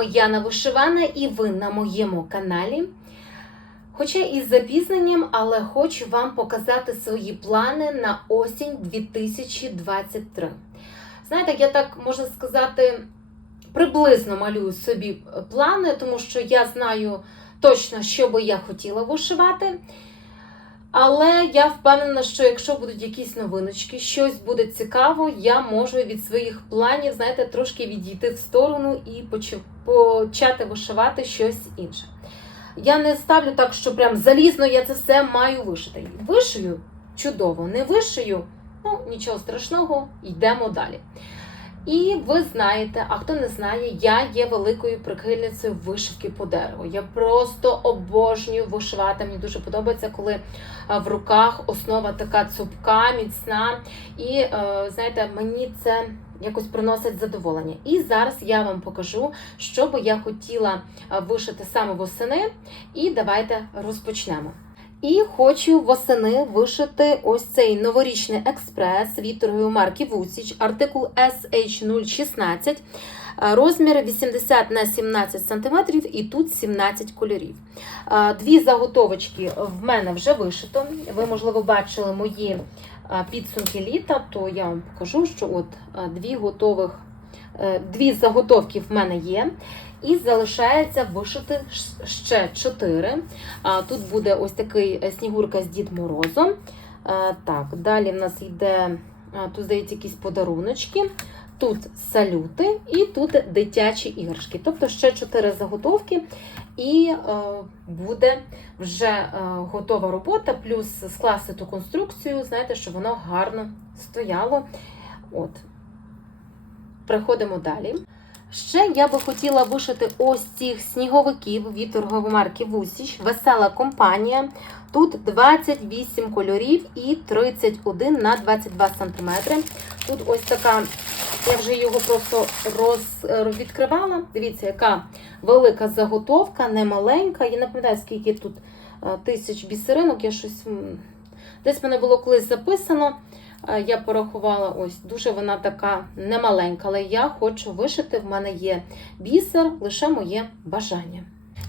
вами Яна Вишивана і ви на моєму каналі. Хоча із запізненням, але хочу вам показати свої плани на осінь 2023. Знаєте, я так можна сказати, приблизно малюю собі плани, тому що я знаю точно, що би я хотіла вишивати. Але я впевнена, що якщо будуть якісь новиночки, щось буде цікаво, я можу від своїх планів, знаєте, трошки відійти в сторону і почати вишивати щось інше. Я не ставлю так, що прям залізно я це все маю вишити. Вишию чудово, не вишию, ну нічого страшного, йдемо далі. І ви знаєте, а хто не знає, я є великою прихильницею вишивки по дереву. Я просто обожнюю вишивати. Мені дуже подобається, коли в руках основа така цупка, міцна. І е, знаєте, мені це якось приносить задоволення. І зараз я вам покажу, що би я хотіла вишити саме восени. І давайте розпочнемо. І хочу восени вишити ось цей новорічний експрес від торгової марки Вусіч, артикул SH016, е, розмір 80 на 17 см і тут 17 кольорів. Е, Дві заготовочки в мене вже вишито. Ви, можливо, бачили мої е, підсумки літа, то я вам покажу, що от дві готових, дві заготовки в мене є. І залишається вишити ще 4. Тут буде ось такий е, снігурка з Дід Морозом. Так, далі в нас йде, тут здається, якісь подаруночки. Тут салюти і тут дитячі іграшки. Тобто ще 4 заготовки, і е, буде вже е, готова робота, плюс скласти ту конструкцію, знаєте, щоб воно гарно стояло. От. Переходимо далі. Ще я би хотіла вишити ось цих сніговиків від марки Вусіч. Весела компанія. Тут 28 кольорів і 31 на 22 см. Тут ось така, я вже його просто роз, відкривала. Дивіться, яка велика заготовка, не маленька. Я не пам'ятаю, скільки тут е, тисяч бісеринок. Я щось десь мене було колись записано. Е, Я порахувала ось дуже вона така немаленька, але я хочу вишити. В мене є бісер, лише моє бажання.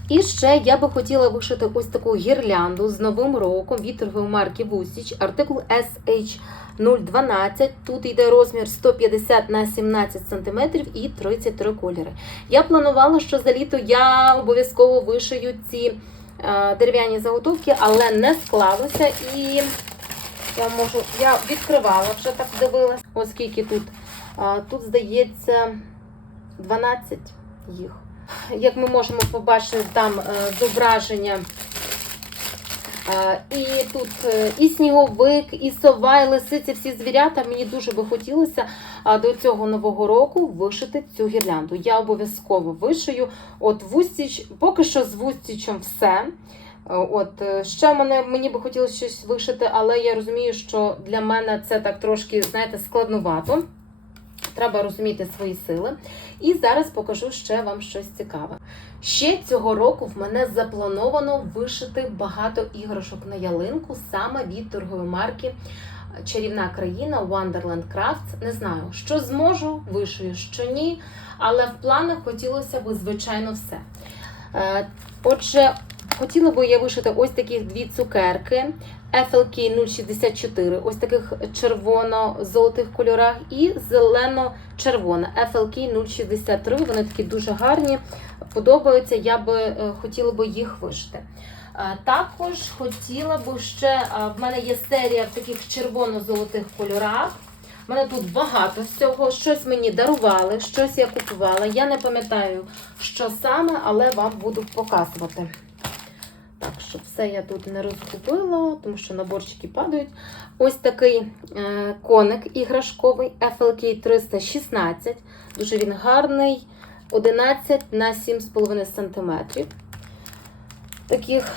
І ще я би хотіла вишити ось таку гірлянду з новим роком від торгової марки Вусіч, артикул SH012. Тут йде розмір 150 на 17 см і 33 кольори. Я планувала, що за літо я обов'язково вишию ці е, дерев'яні заготовки, але не склалося і. Я можу, я відкривала, вже так дивилась, оскільки тут. Тут, здається, 12 їх. Як ми можемо побачити, там е, зображення. І тут е, і сніговик, і сова, і лисиця, всі звірята. Мені дуже би хотілося до цього нового року вишити цю гірлянду. Я обов'язково вишию. От Вустіч, поки що з Вустічем все. От е, ще мене мені би хотілося щось вишити, але я розумію, що для мене це так трошки, знаєте, складновато. Треба розуміти свої сили. І зараз покажу ще вам щось цікаве. Ще цього року в мене заплановано вишити багато іграшок на ялинку саме від торгової марки Чарівна країна Wonderland Crafts. Не знаю, що зможу, вишию, що ні. Але в планах хотілося б, звичайно, все. Е, Отже, Хотіла би я вишити ось такі дві цукерки FLK 064, ось таких червоно-золотих кольорах, і зелено-червона FLK 063. Вони такі дуже гарні, подобаються. Я би е, хотіла би їх вишити. Е, Також хотіла би ще, е, в мене є серія в таких червоно-золотих кольорах. У мене тут багато всього, щось мені дарували, щось я купувала. Я не пам'ятаю, що саме, але вам буду показувати. Так, щоб все я тут не розкупила, тому що наборчики падають. Ось такий е, коник іграшковий FLK 316. Дуже він гарний. 11 на 7,5 см. Таких,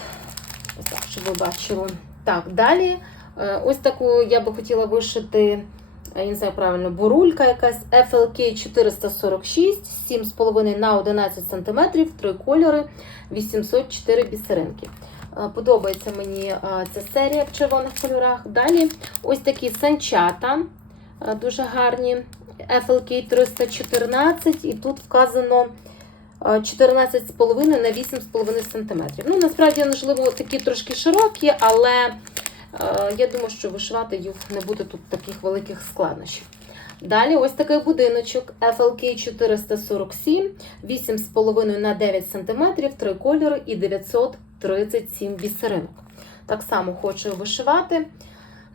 так, щоб ви бачили. Так, далі. е, ось таку я би хотіла вишити, я не знаю правильно, бурулька якась FLK 446, 7,5 на 11 см, три кольори, 804 бісеринки. Е, Подобається мені е, ця серія в червоних кольорах. Далі ось такі санчата, е, дуже гарні. FLK 314, і тут вказано е, 14,5 на 8,5 см. Ну, насправді, можливо, такі трошки широкі, але я думаю, що вишивати їх не буде тут таких великих складнощів. Далі ось такий будиночок FLK 447, 8,5 на 9 см, 3 кольори і 937 бісеринок. Так само хочу вишивати.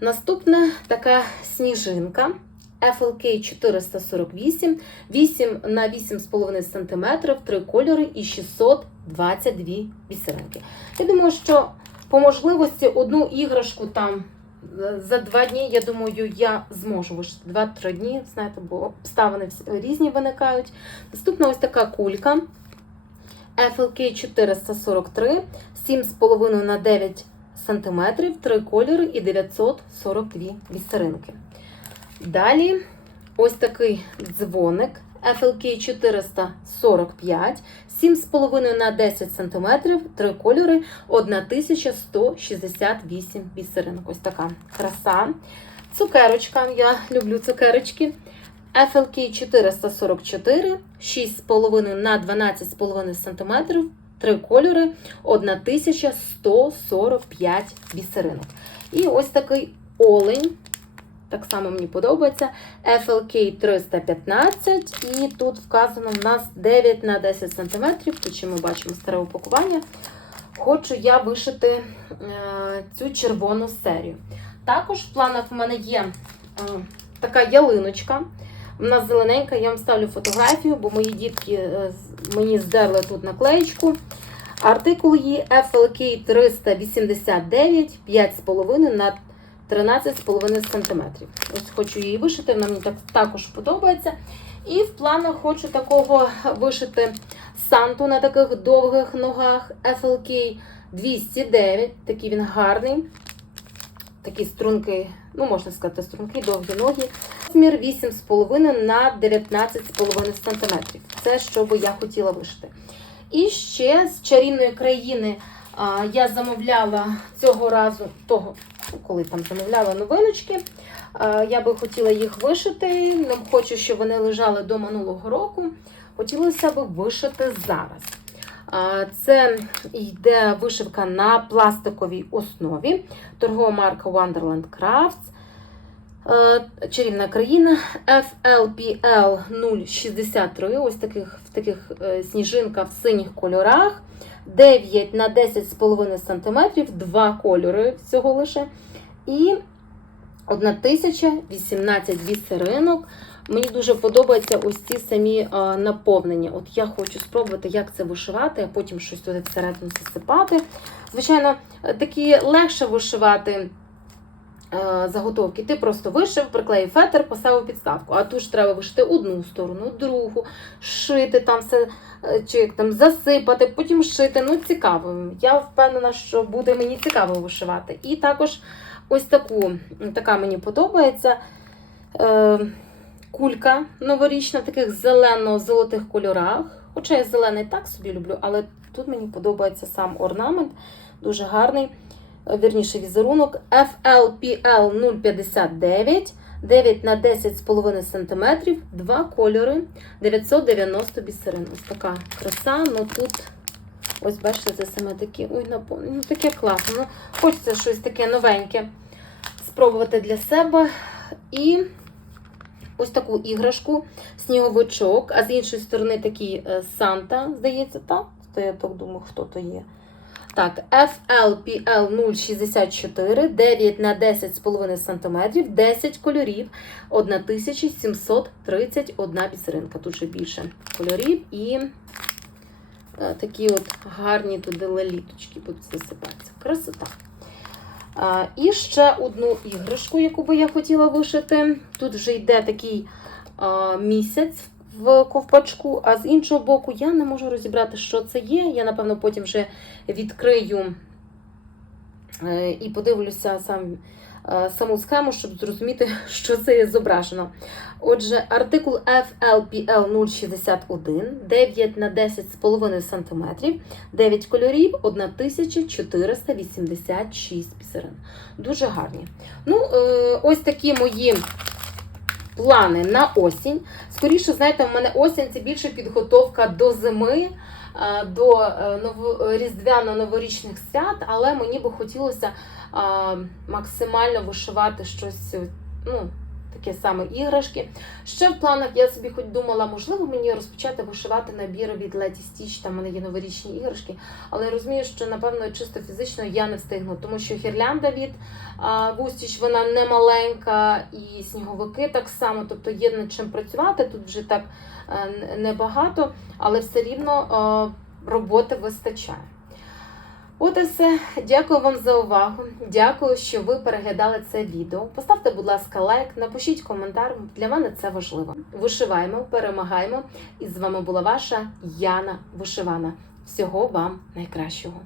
Наступне така сніжинка FLK 448, 8 на 8,5 см, 3 кольори і 622 бісеринки. Я думаю, що по можливості одну іграшку там е, за два дні, я думаю, я зможу вишити. Два-три дні, знаєте, бо обставини різні виникають. Наступна ось така кулька FLK 443, 7,5 на 9 см, 3 кольори і 942 бісеринки. Далі ось такий дзвоник FLK 445, 7,5 на 10 см, 3 кольори, 1168 бісеринок. Ось така краса. Цукерочка, я люблю цукерочки. FLK 444, 6,5 на 12,5 см, 3 кольори, 1145 бісеринок. І ось такий олень. Так само мені подобається. FLK 315, і тут вказано в нас 9 на 10 см. Тут ми бачимо старе упакування. Хочу я вишити е, цю червону серію. Також в планах в мене є е, така ялиночка. Вона зелененька, я вам ставлю фотографію, бо мої дітки е, мені здерли тут наклеєчку. Артикул її FLK 389, 5,5 на 13,5 см. Ось хочу її вишити, вона мені так, також подобається. І в планах хочу такого вишити Санту на таких довгих ногах FLK 209. Такий він гарний. Такі струнки, ну можна сказати, струнки, довгі ноги. Розмір 8,5 на 19,5 см. Це що би я хотіла вишити. І ще з чарівної країни я замовляла цього разу, того, коли там замовляла новиночки. Я би хотіла їх вишити. Хочу, щоб вони лежали до минулого року. Хотілося б вишити зараз. Це йде вишивка на пластиковій основі. Торгова марка Wonderland Crafts. Е, Чарівна країна FLPL 063. Ось таких, в таких е, сніжинка в синіх кольорах. 9 на 10,5 см, два кольори всього лише. І 1018 бісеринок. Мені дуже подобаються ось ці самі е, наповнення. От я хочу спробувати, як це вишивати, а потім щось туди всередину засипати. Звичайно, такі легше вишивати заготовки. Ти просто вишив, приклеїв фетр, поставив підставку. А тут ж треба вишити одну сторону, другу, шити там все, е, чи як там засипати, потім шити. Ну, цікаво. Я впевнена, що буде мені цікаво вишивати. І також ось таку, така мені подобається. Е, Кулька новорічна в таких зелено-золотих кольорах. Хоча я зелений так собі люблю, але тут мені подобається сам орнамент, дуже гарний. Е, Вірніше візерунок FLPL 059, 9 на 10,5 см, два кольори, 990 бісерин. Ось така краса. Ну тут, ось бачите, це саме таке. Ой, наповнено. Ну, таке класно. Ну, хочеться щось таке новеньке спробувати для себе. І ось таку іграшку, сніговичок, а з іншої сторони такий е, Санта, здається, так? То я так думаю, хто то є. Так, FLPL 064, 9 на 10,5 см, 10 кольорів, 1731 бісеринка. Тут же більше кольорів і е, такі от гарні туди леліточки будуть засипатися. Красота. І ще одну іграшку, яку би я хотіла вишити. Тут вже йде такий місяць в ковпачку, а з іншого боку я не можу розібрати, що це є. Я, напевно, потім вже відкрию е, і подивлюся сам, е, саму схему, щоб зрозуміти, що це є зображено. Отже, артикул FLPL 061, 9 на 10,5 см, 9 кольорів, 1486 бісерин. Дуже гарні. Ну, е, ось такі мої плани на осінь. Скоріше, знаєте, в мене осінь це більше підготовка до зими, е, до е, різдвяно-новорічних свят, але мені би хотілося е, максимально вишивати щось, ну, таке саме іграшки. Ще в планах я собі хоч думала, можливо, мені розпочати вишивати набіри від Lady Stitch, там мене є новорічні іграшки, але я розумію, що напевно чисто фізично я не встигну, тому що гірлянда від Вустіч, вона не маленька, і сніговики так само, тобто є над чим працювати. Тут вже так е, небагато, але все рівно е, роботи вистачає. От і все. Дякую вам за увагу. Дякую, що ви переглядали це відео. Поставте, будь ласка, лайк, напишіть коментар. Для мене це важливо. Вишиваємо, перемагаємо. І з вами була ваша Яна Вишивана. Всього вам найкращого.